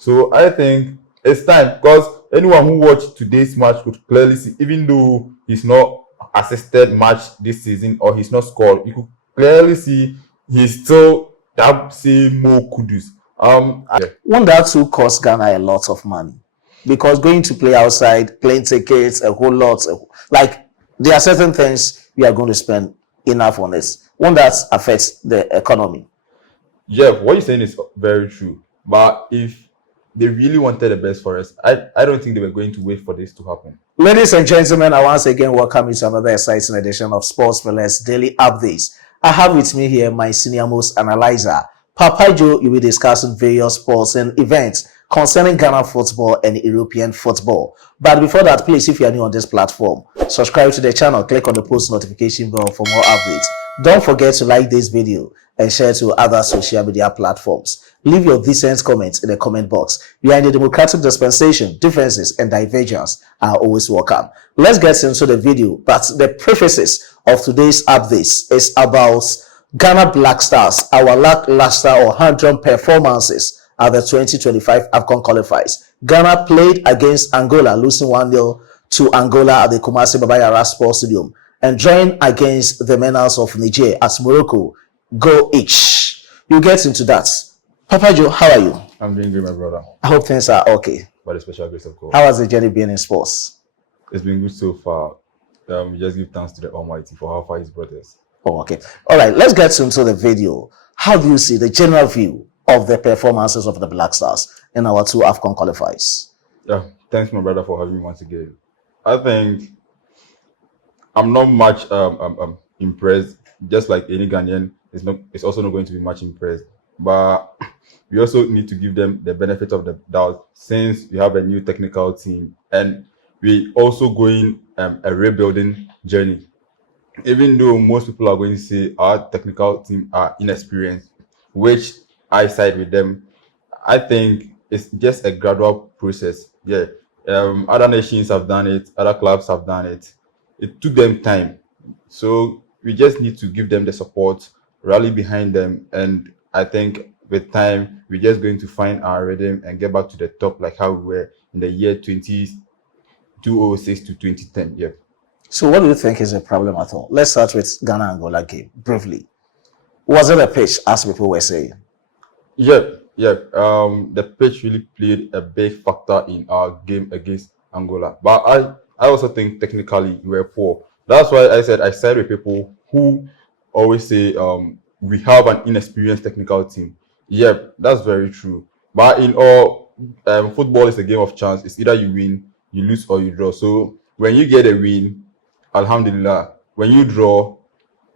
So I think it's time because anyone who watched today's match could clearly see, even though he's not assisted much this season or he's not scored, you could clearly see he's still that same Mo Kudus. Won't that too cost Ghana a lot of money? Because going to play outside, plane tickets, a whole lot, like there are certain things we are going to spend enough on this. Won't that affect the economy? Yeah, what you're saying is very true. But if they really wanted the best for us, I don't think they were going to wait for this to happen. Ladies and gentlemen, I once again welcome you to another exciting edition of Sports Pillars Daily Updates. I have with me here my senior most analyzer, Papa Joe. You will be discussing various sports and events concerning Ghana football and European football. But before that, please, if you are new on this platform, subscribe to the channel, click on the post notification bell for more updates. Don't forget to like this video and share to other social media platforms. Leave your decent comments in the comment box. We are in the democratic dispensation. Differences and divergence are always welcome. Let's get into the video, but the prefaces of today's updates is about Ghana Black Stars, our lackluster or humdrum performances at the 2025 Afcon Qualifiers. Ghana played against Angola, losing 1-0 to Angola at the Kumasi Baba Yara Sports Stadium, and joined against the Menas of Niger at Morocco, goal each. We'll get into that. Papa Joe, how are you? I'm doing great, my brother. I hope things are okay. By the special grace of God. How has the journey been in sports? It's been good so far. We just give thanks to the Almighty for how far He's brought us. Oh, okay. All right, let's get into the video. How do you see the general view of the performances of the Black Stars in our 2 Afcon qualifiers? Yeah, thanks, my brother, for having me once again. I think I'm not much impressed. Just like any Ghanaian, it's also not going to be much impressed. But we also need to give them the benefit of the doubt since we have a new technical team and we also going a rebuilding journey. Even though most people are going to say our technical team are inexperienced, which I side with them, I think it's just a gradual process. Yeah, other nations have done it, other clubs have done it. It took them time, so we just need to give them the support, rally behind them, and I think with time we're just going to find our rhythm and get back to the top like how we were in the year 2006 to 2010. Yeah. So what do you think is the problem at all? Let's start with Ghana-Angola game, briefly. Was it a pitch, as people were saying? Yeah. The pitch really played a big factor in our game against Angola. But I also think technically we were poor. That's why I said I side with people who always say we have an inexperienced technical team. Yeah, that's very true. But in all, football is a game of chance. It's either you win, you lose, or you draw. So when you get a win, Alhamdulillah. When you draw,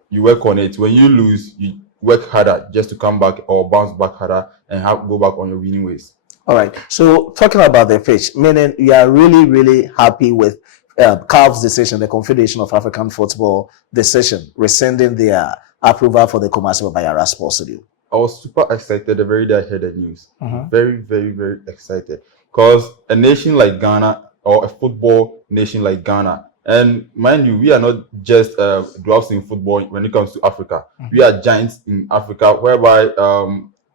you work on it. When you lose, you work harder just to come back or bounce back harder and go back on your winning ways. All right. So talking about the pitch, meaning you are really, really happy with CAF's decision, the Confederation of African Football decision, rescinding their approval for the Kumasi Baba Yara Sports Stadium. I was super excited the very day I heard the news. Very, very, very excited. Because a nation like Ghana, or a football nation like Ghana, and mind you, we are not just dwarfs in football when it comes to Africa. We are giants in Africa, whereby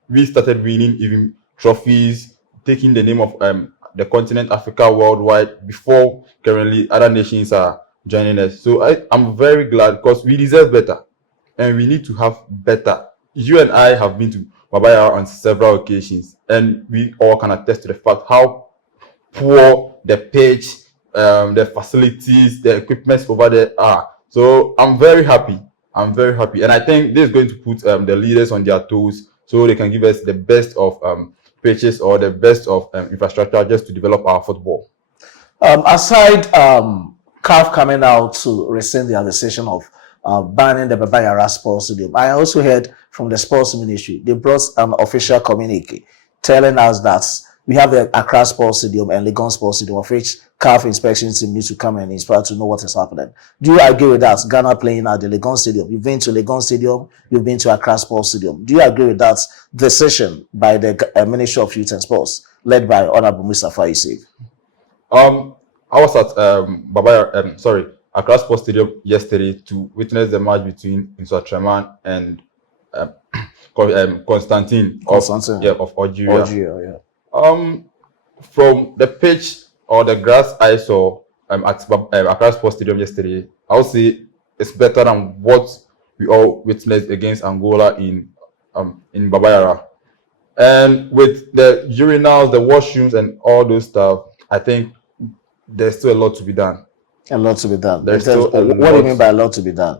we started winning even trophies, taking the name of the continent Africa worldwide before currently other nations are joining us. So I'm very glad because we deserve better and we need to have better. You and I have been to Baba Yara on several occasions and we all can attest to the fact how poor the pitch, the facilities, the equipment over there are. So I'm very happy. And I think this is going to put the leaders on their toes so they can give us the best of pitches or the best of infrastructure just to develop our football. Aside CAF coming out to rescind their decision of banning the Baba Yara Sports Stadium, I also heard from the sports ministry, they brought an official communique telling us that we have the Accra Sports Stadium and Legon Sports Stadium, of which CAF inspection team needs to come and inspire to know what is happening. Do you agree with that? Ghana playing at the Legon Stadium. You've been to Legon Stadium, you've been to Accra Sports Stadium. Do you agree with that decision by the Ministry of Youth and Sports, led by Honorable Mustafa Yusuf? I was at Accra Sports Stadium yesterday to witness the match between Insuatreman and Constantine of Algeria. From the pitch or the grass I saw at Accra Sports Stadium yesterday, I would say it's better than what we all witnessed against Angola in Babayara. And with the urinals, the washrooms, and all those stuff, I think there's still a lot to be done. A lot to be done. There's still a What do you mean by a lot to be done?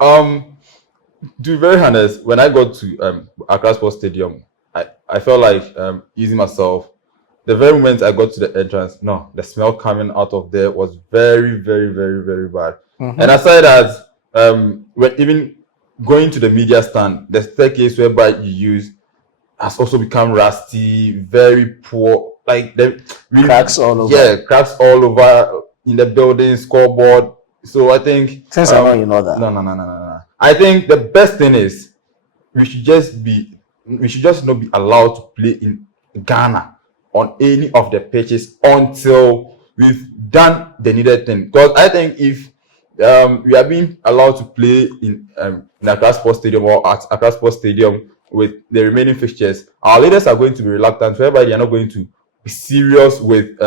To be very honest, when I got to Accra Sports Stadium, I felt like easing myself. The very moment I got to the entrance, no, the smell coming out of there was very, very, very, very bad. And aside that, when even going to the media stand, the staircase whereby you use has also become rusty, very poor. Like the really, Cracks all over. Yeah, cracks all over in the building, scoreboard. So I think Since I know you know that. No. I think the best thing is we should just not be allowed to play in Ghana on any of the pitches until we've done the needed thing. Because I think if we are being allowed to play in Accra Sports Stadium or at Accra Sports Stadium with the remaining fixtures, our leaders are going to be reluctant, whereby they are not going to be serious with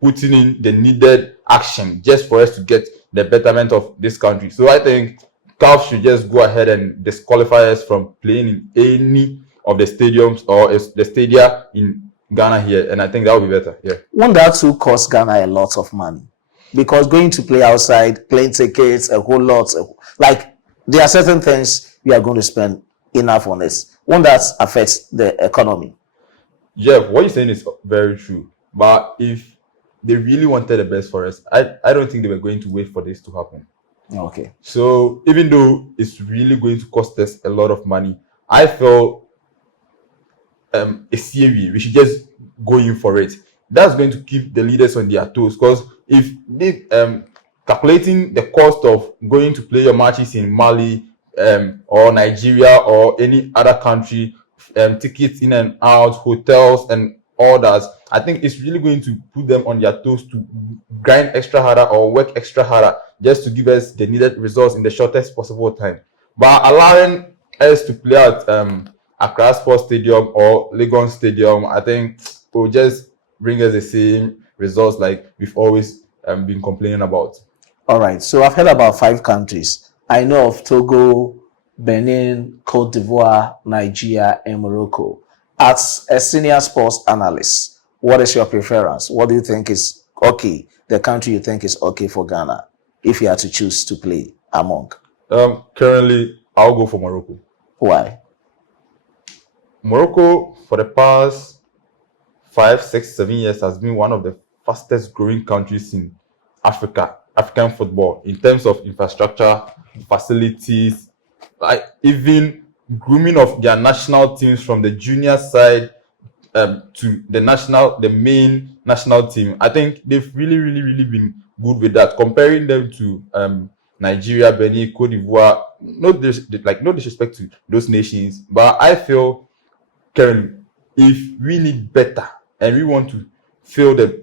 putting in the needed action just for us to get the betterment of this country. So I think CAF should just go ahead and disqualify us from playing in any of the stadiums or the stadia in Ghana here, and I think that would be better. Yeah. Won't that too cost Ghana a lot of money? Because going to play outside, plane tickets, a whole lot, like there are certain things we are going to spend enough on this. Won't that affect the economy? Yeah, what you're saying is very true. But if they really wanted the best for us, I don't think they were going to wait for this to happen. Okay. So even though it's really going to cost us a lot of money, I feel a CAV, we should just go in for it. That's going to keep the leaders on their toes, because if they calculating the cost of going to play your matches in Mali or Nigeria or any other country, tickets in and out, hotels and all that, I think it's really going to put them on their toes to grind extra harder or work extra harder just to give us the needed results in the shortest possible time. But allowing us to play at Accra Sports Stadium or Legon Stadium, I think will just bring us the same results like we've always been complaining about. All right. So I've heard about 5 countries. I know of Togo, Benin, Cote d'Ivoire, Nigeria, and Morocco. As a senior sports analyst, what is your preference? What do you think is okay? The country you think is okay for Ghana if you had to choose to play among? Currently, I'll go for Morocco. Why? Morocco, for the past 5, 6, 7 years, has been one of the fastest growing countries in African football, in terms of infrastructure, facilities, like even grooming of their national teams from the junior side to the main national team. I think they've really been good with that. Comparing them to Nigeria, Benin, Cote d'Ivoire, no disrespect to those nations, but I feel currently, if we need better and we want to feel the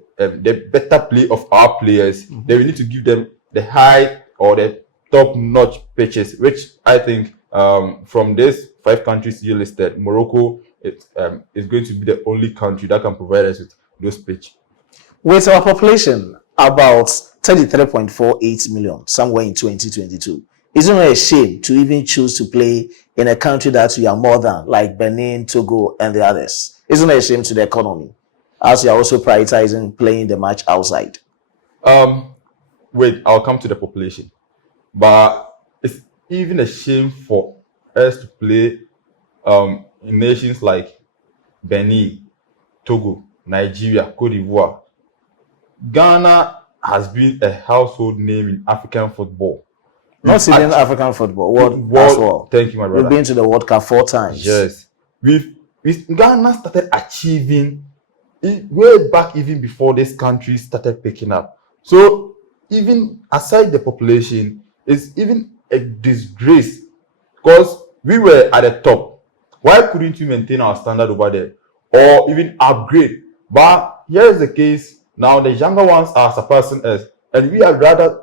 better play of our players, then we need to give them the high or the top-notch pitches, which I think from these 5 countries you listed, Morocco is going to be the only country that can provide us with those pitch. With our population about 33.48 million somewhere in 2022, isn't it a shame to even choose to play in a country that we are more than, like Benin, Togo, and the others? Isn't it a shame to the economy, as you are also prioritizing playing the match outside? Wait, I'll come to the population. But it's even a shame for us to play in nations like Benin, Togo, Nigeria, Cote d'Ivoire. Ghana has been a household name in African football. Not even African football, world as well. Thank you, my brother. We've been to the World Cup 4 times. Yes. Ghana started achieving way back even before this country started picking up. So even aside the population, it's even a disgrace, because we were at the top. Why couldn't you maintain our standard over there or even upgrade? But here is the case. Now the younger ones are surpassing us, and we are rather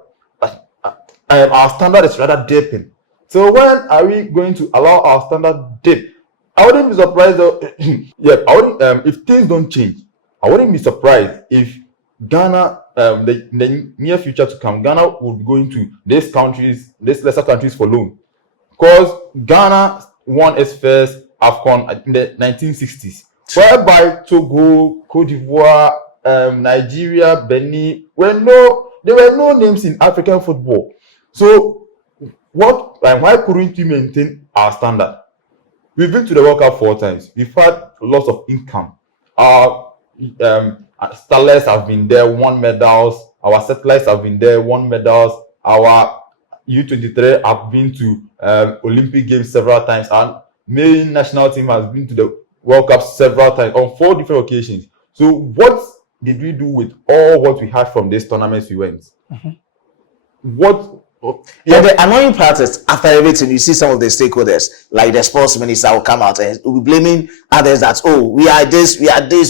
our standard is rather dipping. So when are we going to allow our standard dip I wouldn't be surprised though. Yeah, I wouldn't. If things don't change, I wouldn't be surprised if Ghana, the near future to come, Ghana would be going to these countries, these lesser countries for loan, because Ghana won its first Afcon in the 1960s, whereby Togo, Cote d'Ivoire, Nigeria, Benin there were no names in African football. So what? Why couldn't we maintain our standard? We've been to the World Cup 4 times. We've had lots of income. Our starlets have been there, won medals. Our satellites have been there, won medals. Our U23 have been to Olympic Games several times. Our main national team has been to the World Cup several times on 4 different occasions. So what did we do with all what we had from these tournaments we went? What? Yeah, the annoying part is after everything, you see some of the stakeholders, like the sports minister, will come out and will be blaming others that, oh, we are this, we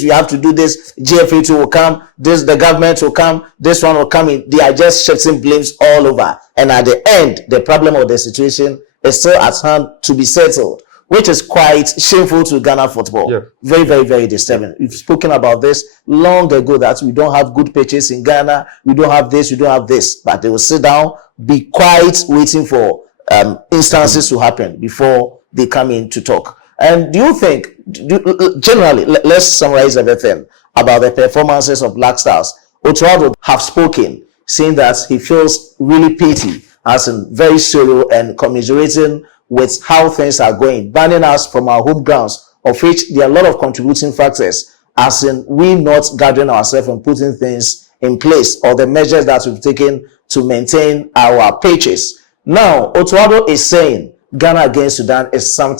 have to do this. GFA2 will come, the government will come, this one will come in. They are just shifting blames all over. And at the end, the problem of the situation is still at hand to be settled, which is quite shameful to Ghana football. Yeah. Very, very, very disturbing. We've spoken about this long ago that we don't have good pitches in Ghana. We don't have this, we don't have this. But they will sit down, be quiet, waiting for instances to happen before they come in to talk. And do you think, generally, let's summarize everything about the performances of Black Stars. Otuado have spoken, saying that he feels really pity, as in very sorrow and commiserating with how things are going, banning us from our home grounds, of which there are a lot of contributing factors, as in we not gathering ourselves and putting things in place, or the measures that we've taken to maintain our pitches. Now, Otuado is saying Ghana against Sudan is some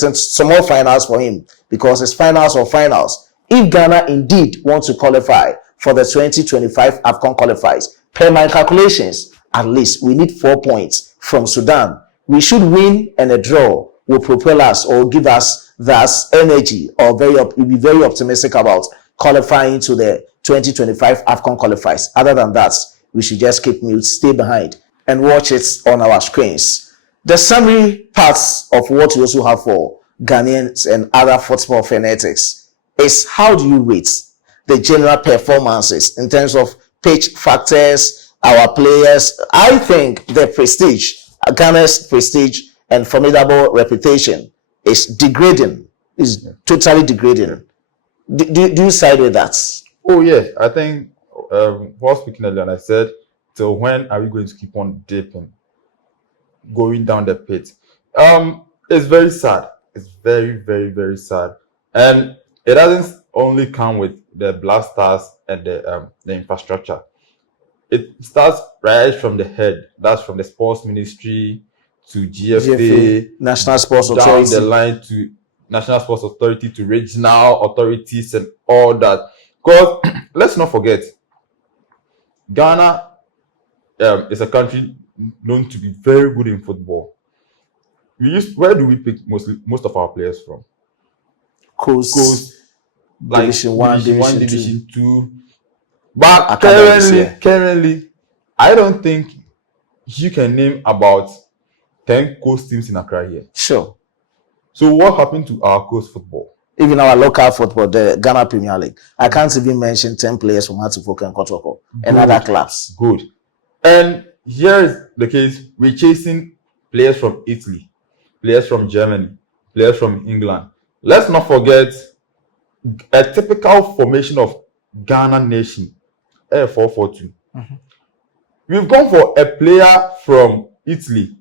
more finals for him, because it's finals or finals. If Ghana indeed wants to qualify for the 2025 Afcon Qualifiers, per my calculations, at least we need 4 points from Sudan. We should win, and a draw will propel us or give us that energy, or we'll be very optimistic about qualifying to the 2025 Afcon Qualifiers. Other than that, we should just keep mute, stay behind, and watch it on our screens. The summary parts of what we also have for Ghanaians and other football fanatics is, how do you rate the general performances in terms of pitch factors, our players? I think the prestige, Ghana's prestige and formidable reputation is degrading, is totally degrading. Do you side with that? Oh yeah, I think while speaking earlier, and I said, till when are we going to keep on dipping, going down the pit? It's very sad. It's very, very, very sad, and it doesn't only come with the Black Stars and the infrastructure. It starts right from the head. That's from the sports ministry to GFA, National Sports down Authority, the line to National Sports Authority, to regional authorities and all that. Because let's not forget, Ghana is a country known to be very good in football. Where do we pick most of our players from? Coast, Like Division 1, Division Division 2. 2. But Academies, yeah. currently, I don't think you can name about 10 coast teams in Accra here. Sure. So what happened to our coast football? Even our local football, the Ghana Premier League, I can't even mention 10 players from Hatufok and Kotoko and other clubs. Good. And here is the case: we're chasing players from Italy, players from Germany, players from England. Let's not forget a typical formation of Ghana nation, 4-4-2. We've gone for a player from Italy.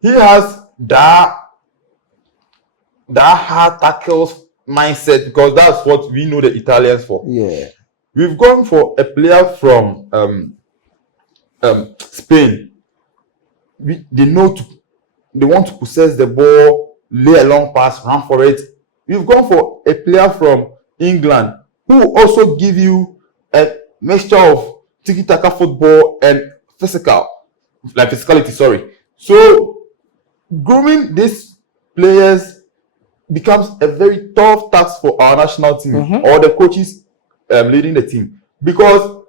He has that hard tackles mindset, because that's what we know the Italians for. Yeah. We've gone for a player from Spain. They want to possess the ball, lay a long pass, run for it. We've gone for a player from England who will also give you a mixture of tiki-taka football and physicality. Sorry. So grooming these players becomes a very tough task for our national team or the coaches leading the team, because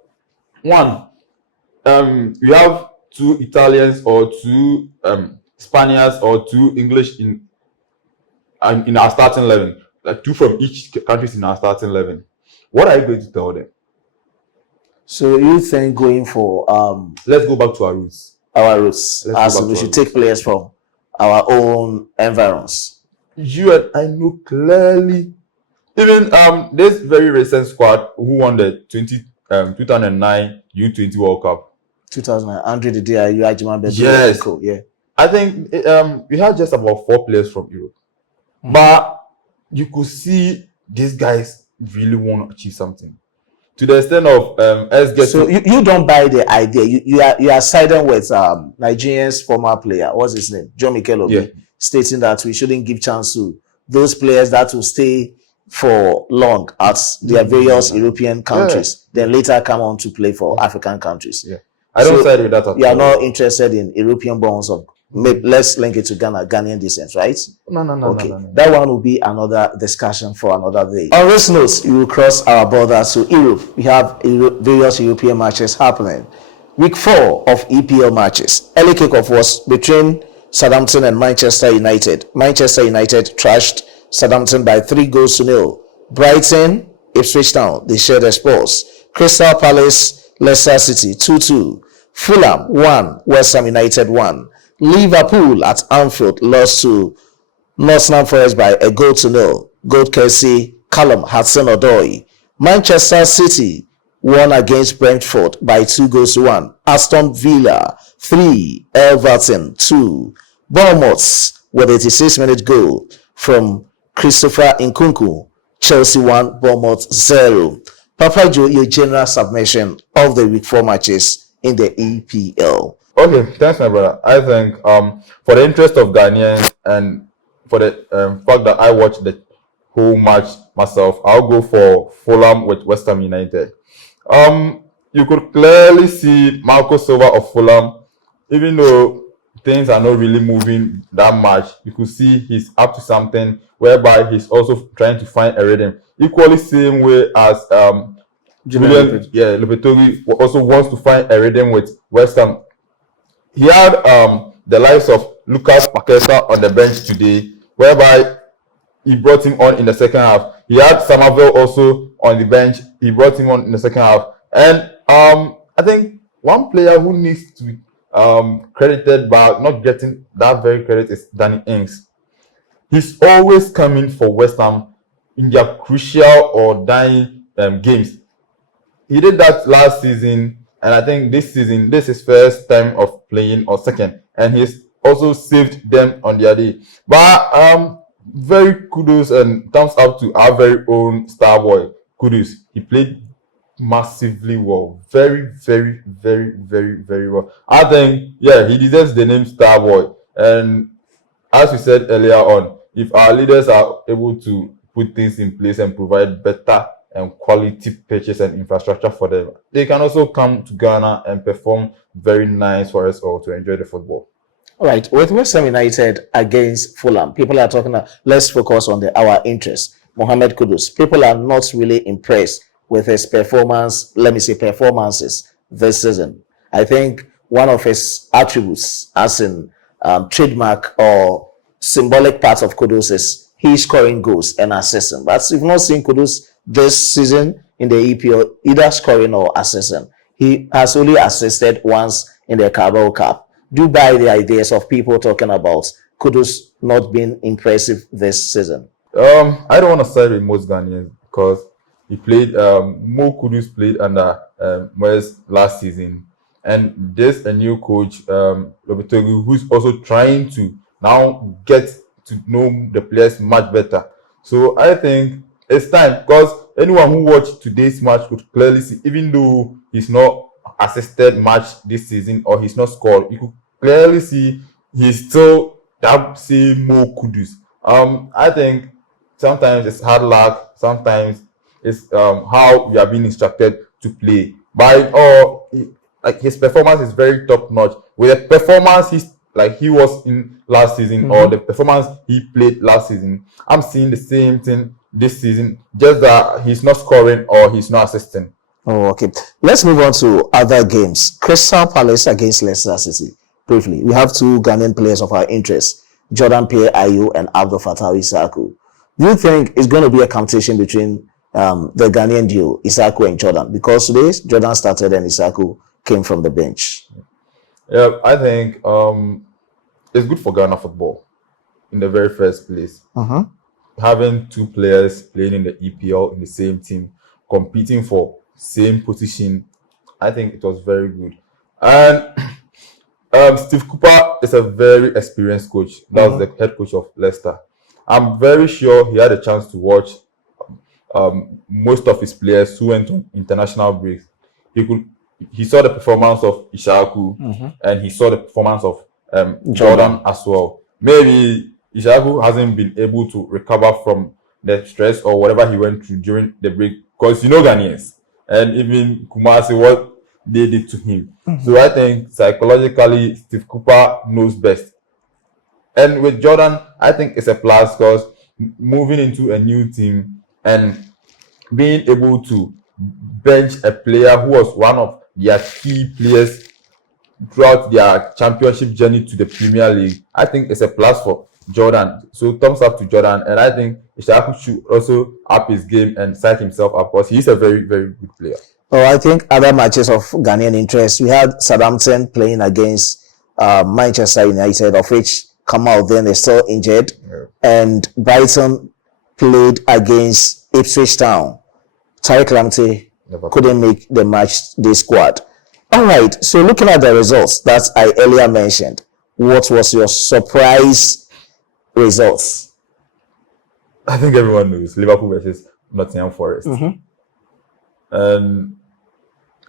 one, we have 2 Italians or 2 Spaniards or 2 English in and in our starting 11, like 2 from each country in our starting 11. What are you going to tell them? So you think going for Let's go back to our roots. As we should take players from our own environs. You and I know clearly. Even this very recent squad who won the 2009 U20 World Cup. 2000 Andre Didier, yes. Yeah. I think we had just about 4 players from Europe, but you could see these guys really want to achieve something. To the extent of us getting. So you don't buy the idea. You are siding with Nigerian's former player. What's his name? John Mikel Obi, stating that we shouldn't give chance to those players that will stay for long at their various European countries, then later come on to play for African countries. Yeah, I don't side with that at all. You are not interested in European bonds of. Let's link it to Ghanaian descent, right? No. Okay, that one will be another discussion for another day. On this note, we will cross our borders to Europe. We have various European matches happening. Week 4 of EPL matches. Early kickoff was between Southampton and Manchester United. Manchester United trashed Southampton by 3-0. Brighton, Ipswich Town, they shared the spoils. Crystal Palace, Leicester City 2-2. Fulham 1, West Ham United 1. Liverpool at Anfield lost to Nottingham Forest by 1-0. Goal courtesy Callum Hudson-Odoi. Manchester City won against Brentford by 2-1. Aston Villa 3, Everton 2. Bournemouth with a 86-minute goal from Christopher Nkunku. Chelsea 1, Bournemouth 0. Papa Joe, your general submission of the week 4 matches in the EPL. Okay, thanks, my brother. I think for the interest of Ghanaians and for the fact that I watched the whole match myself, I'll go for Fulham with West Ham United. You could clearly see Marco Silva of Fulham, even though things are not really moving that much, you could see he's up to something whereby he's also trying to find a rhythm. Equally same way as Julian Lopetegui also wants to find a rhythm with West Ham. He had the likes of Lucas Paqueta on the bench today, whereby he brought him on in the second half. He had Somerville also on the bench. He brought him on in the second half. And I think one player who needs to be credited but not getting that very credit is Danny Ings. He's always coming for West Ham in their crucial or dying games. He did that last season. And I think this season, this is his first time of playing or second. And he's also saved them on their day. But very kudos and thumbs up to our very own star boy, Kudus. He played massively well. Very, very, very, very, very well. I think, he deserves the name star boy. And as we said earlier on, if our leaders are able to put things in place and provide better and quality pitches and infrastructure for them, they can also come to Ghana and perform very nice for us all to enjoy the football. All right, with West Ham United against Fulham, people are talking about, let's focus on our interest. Mohamed Kudus, people are not really impressed with his performances this season. I think one of his attributes, as in trademark or symbolic part of Kudus, is he's scoring goals and assisting. But you've not seen Kudus this season in the EPL, either scoring or assisting. He has only assisted once in the Carabao Cup. Do buy the ideas of people talking about Kudus not being impressive this season? I don't want to side with most Ghanaians because he played, Mo Kudus played under Moyes last season. And there's a new coach, Lopetegui, who's also trying to now get to know the players much better. So I think it's time, because anyone who watched today's match could clearly see, even though he's not assisted much this season or he's not scored, you could clearly see he's still that same Mo Kudus. I think sometimes it's hard luck, sometimes it's how we are being instructed to play. Like his performance is very top notch. With the performance he was in last season, or the performance he played last season, I'm seeing the same thing this season, just that he's not scoring or he's not assisting. Oh, okay. Let's move on to other games. Crystal Palace against Leicester City. Briefly, we have two Ghanaian players of our interest. Jordan Pierre Ayew and Abdul Fattah Isaku. Do you think it's going to be a competition between the Ghanaian duo, Isaku and Jordan? Because today, Jordan started and Isaku came from the bench. Yeah, I think it's good for Ghana football in the very first place. Having two players playing in the EPL in the same team, competing for same position, I think it was very good. And Steve Cooper is a very experienced coach. That was the head coach of Leicester. I'm very sure he had a chance to watch most of his players who went on international breaks. He saw the performance of Ishaku and he saw the performance of Jordan as well. Maybe Ishaku hasn't been able to recover from the stress or whatever he went through during the break, because Ghanaians and even Kumasi, what they did to him. So I think psychologically Steve Cooper knows best. And with Jordan, I think it's a plus, because moving into a new team and being able to bench a player who was one of their key players throughout their championship journey to the Premier League, I think it's a plus for Jordan. So thumbs up to Jordan. And I think Ishaku should also up his game and psych himself up, because he's a very, very good player. Oh, I think other matches of Ghanaian interest, we had Southampton playing against Manchester United, of which Kamal then is still injured, and Brighton played against Ipswich Town. Tariq Lamptey couldn't make the match day squad. All right, so looking at the results that I earlier mentioned, what was your surprise results? I think everyone knows Liverpool versus Nottingham Forest. And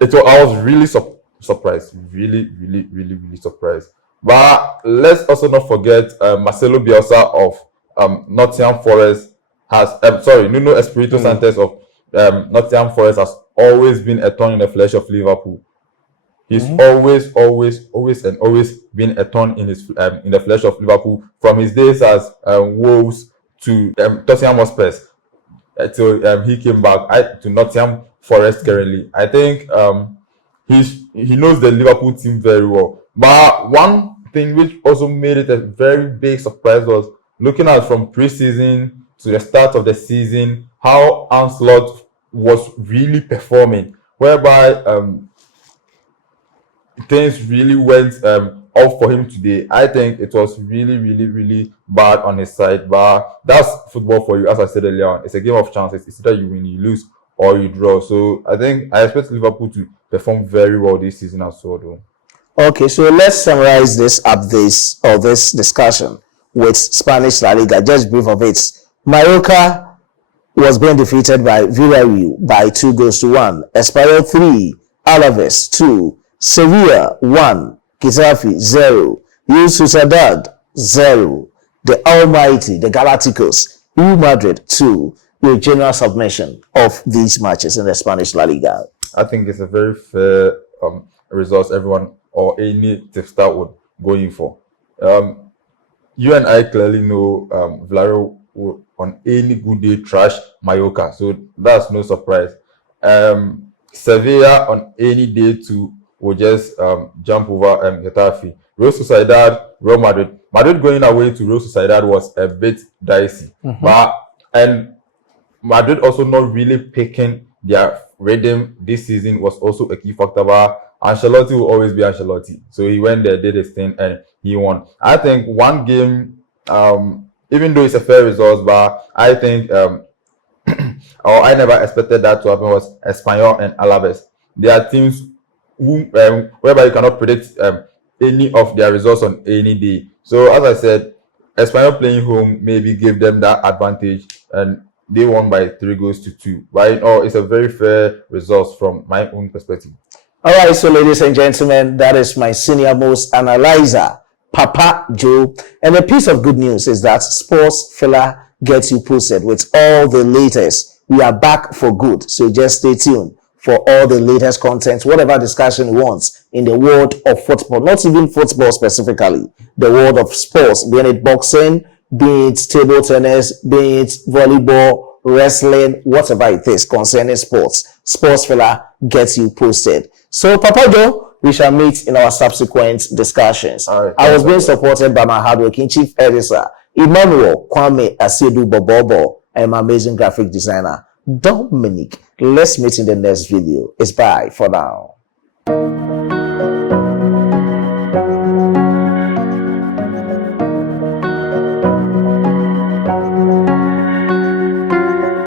I was really surprised, really surprised. But let's also not forget Marcelo Bielsa of Nottingham Forest Nuno Espirito Santos of Nottingham Forest has always been a thorn in the flesh of Liverpool. He's always been a thorn in the flesh of Liverpool, from his days as Wolves to Tottenham Hotspur till he came back to Nottingham Forest currently. I think he knows the Liverpool team very well. But one thing which also made it a very big surprise was looking at from pre-season to the start of the season, how Ancelotti was really performing, whereby things really went off for him today. I think it was really bad on his side, but that's football for you. As I said earlier on, it's a game of chances. It's either you win, you lose, or you draw. So I expect Liverpool to perform very well this season as well, though. Okay, so let's summarize this discussion with Spanish La Liga. Just brief of it. Mallorca was being defeated by Villarreal by 2-1. Espanyol 3, Alaves 2, Sevilla 1, Getafe 0, Real Sociedad 0, the Almighty, the Galacticos, Real Madrid 2, with general submission of these matches in the Spanish La Liga. I think it's a very fair result everyone or any tipster would go in for. You and I clearly know Villarreal will on any good day trash Mallorca, so that's no surprise. Sevilla on any day too will just jump over Getafe. Real Sociedad, Real Madrid. Madrid going away to Real Sociedad was a bit dicey, and Madrid also not really picking their rhythm this season was also a key factor. But Ancelotti will always be Ancelotti, so he went there, did his thing, and he won. I think one game, even though it's a fair result, but I think I never expected that to happen, was Espanyol and Alaves. They are teams who whereby you cannot predict any of their results on any day. So as I said, Espanyol playing home maybe gave them that advantage, and they won by 3-2. But it's a very fair result from my own perspective. All right, so ladies and gentlemen, that is my senior most analyzer, Papa Joe. And a piece of good news is that Sports Filler gets you posted with all the latest. We are back for good, so just stay tuned for all the latest content, whatever discussion you want in the world of football, not even football specifically, the world of sports, be it boxing, be it table tennis, be it volleyball, wrestling, whatever it is concerning sports. Sports Filler gets you posted. So, Papa Joe, We shall meet in our subsequent discussions. All right, I was being thanks a lot. supported by my hardworking chief editor, Emmanuel Kwame Asiedu Bobobo, and my amazing graphic designer, Dominic. Let's meet in the next video. It's bye for now.